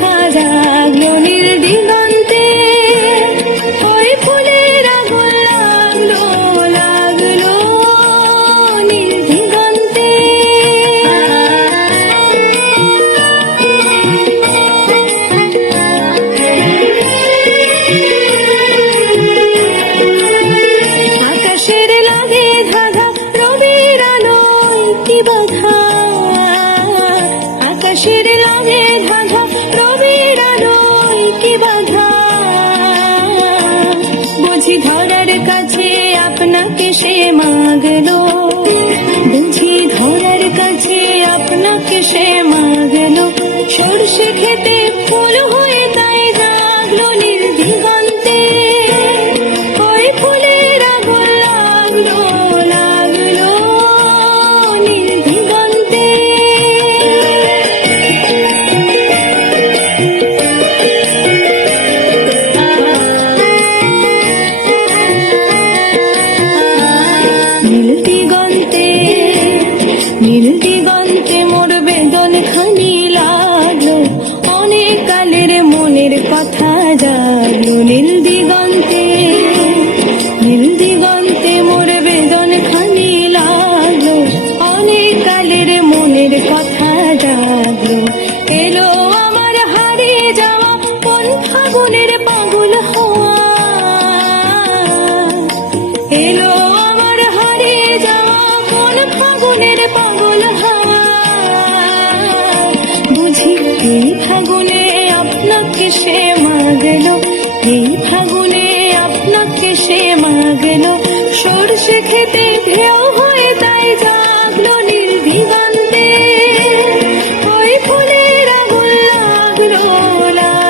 কথা জাগলো নীল দিগন্তে, ওই ফুলের আগুন লাগলো লাগলো নীল দিগন্তে। আকাশের লাগে ধাঁধা রবির আলোয় কি বাধা, আকাশের লাগে ধাঁধা রবির আলোয় কি বাধা। বুঝি ধরার কাছে আপনাকে সে মাগলো, বুঝি ধরার কাছে আপনাকে সে মাগলো। সরষে খেতে ফুল হয়ে তাই জাগলো নীল দিগন্তে, ওই ফুলের আগুন লাগলো লাগলো নীল দিগন্তে। নীল দিগন্তে নীল দিগন্তে মোর বেদন খানি লাগলো, অনেক কালের মনের কথা জাগলো নীল দিগন্তে। নীল দিগন্তে মোর বেদন খানি লাগলো, অনেক কালের মনের কথা জাগলো। এলো আমার হারিয়ে যাওয়া কোন ফাগুনের পাগল হওয়া, এলো আমার হারিয়ে যাওয়া কোন ফাগুনের পাগল হওয়া। বুঝি এই ফাগুনে আপনাকে সে মাগলো, এই ফাগুনে আপনাকে সে মাগলো। সরষে খেতে ঢেউ হয়ে তাই জাগলো নীল দিগন্তে, ওই ফুলের আগুন লাগলো লাগলো।